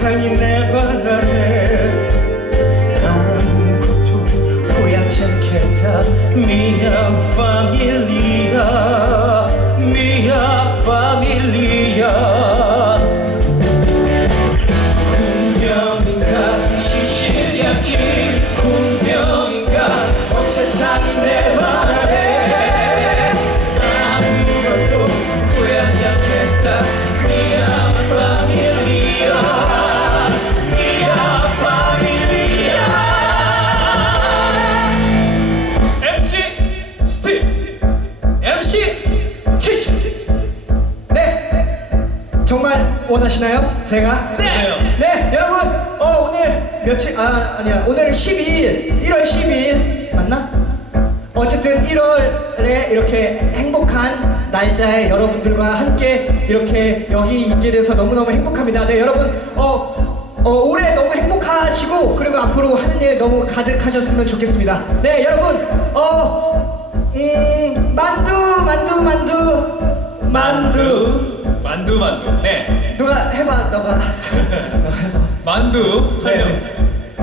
세상이 내 바람에 아무것도 후회하지 않겠다. 미야 파밀리아 미야 파밀리아. 운명인가? 시시리아키 운명인가? 온 세상이 내 바람 원하시나요? 제가? 네. 네, 여러분, 어, 오늘 며칠, 아, 아니야, 오늘 12일, 1월 12일, 맞나? 어쨌든 1월에 이렇게 행복한 날짜에 여러분들과 함께 이렇게 여기 있게 돼서 너무너무 행복합니다. 네, 여러분, 어, 어, 올해 너무 행복하시고, 그리고 앞으로 하는 일 너무 가득하셨으면 좋겠습니다. 네, 여러분, 어, 음, 만두, 만두, 만두, 만두. 만두 만두 네 해봐, 너가. 너가 해봐. 만두 설명 네.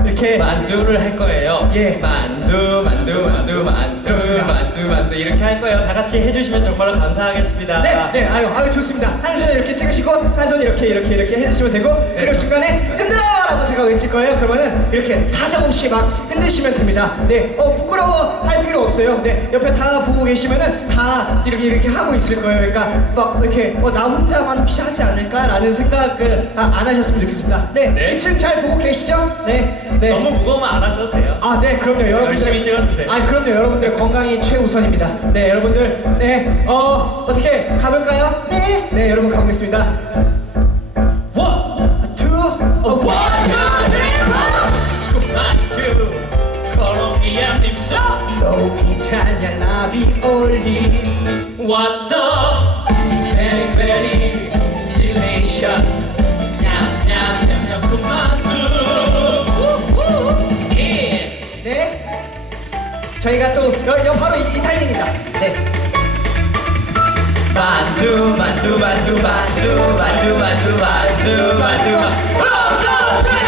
이렇게 만두를 할 거예요. 예. 만두, 만두, 만두, 만두, 그렇습니다. 만두, 만두 이렇게 할 거예요. 다 같이 해주시면 정말로 감사하겠습니다. 네, 네, 아유, 아유 좋습니다. 한 손 이렇게 찍으시고 한 손 이렇게 이렇게 이렇게 해주시면 되고 그리고 저- 중간에 흔들어라고 제가 외칠 거예요. 그러면은 이렇게 사정없이 막 흔드시면 됩니다. 네, 어 부끄러워 할 필요 없어요. 네, 옆에 다 보고 계시면은 다 이렇게 이렇게 하고 있을 거예요. 그러니까 막 이렇게 어, 나 혼자만 혹시 하지 않을까라는 생각을 아, 안 하셨으면 좋겠습니다. 네, 네. 2층 잘 보고 계시죠? 네, 네. 너무 무거우면 안 하셔도 돼요. 아, 네, 그럼요, 여러분들. 열심히 찍어주세요. 아, 그럼요, 여러분들 건강이 최우선입니다. 네, 여러분들, 네, 어, 어떻게 가볼까요? 네, 네, 여러분 가보겠습니다. 원, 투, 어, 원. 콜롬비아 이탈리아 라비올리. The 저희가 또, 여, 여 바로 이, 이 타이밍이다. 네. 만두 만두 만두 만두 만두 만두 만두 만두 만두 한번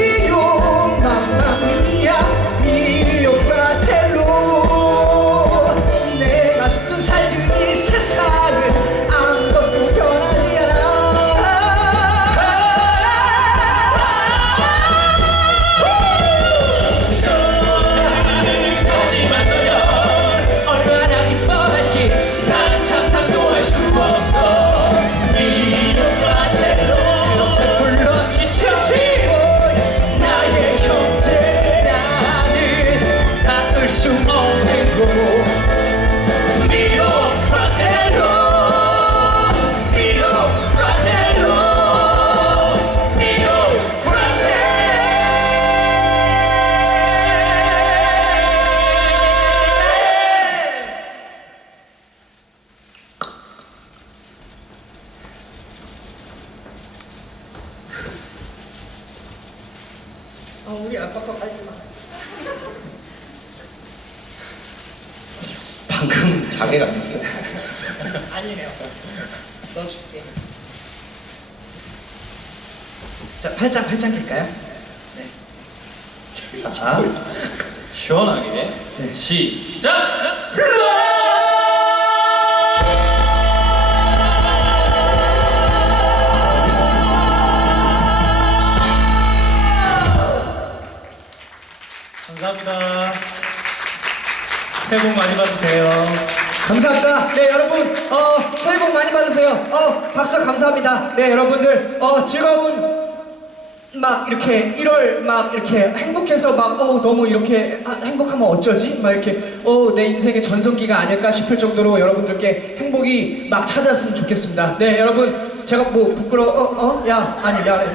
우리 아빠 거 깔지 마. 방금 자괴가 났어요 아니에요. 넣어줄게. 자 팔짱 팔짱 낄까요? 네. 자 시원하게 네. 시작 새해 복 많이 받으세요 감사합니다. 네 여러분 어 새해 복 많이 받으세요. 어 박수 감사합니다. 네 여러분들 어 즐거운 막 이렇게 1월 막 이렇게 행복해서 막 어 너무 이렇게 아, 행복하면 어쩌지? 막 이렇게 어 내 인생의 전성기가 아닐까 싶을 정도로 여러분들께 행복이 막 찾았으면 좋겠습니다. 네 여러분 제가 뭐 부끄러워 어? 어? 야 아니 미안해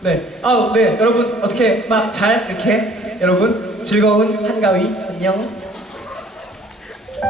네. 아, 네. 여러분 어떻게 막 잘 이렇게 여러분 즐거운 한가위 안녕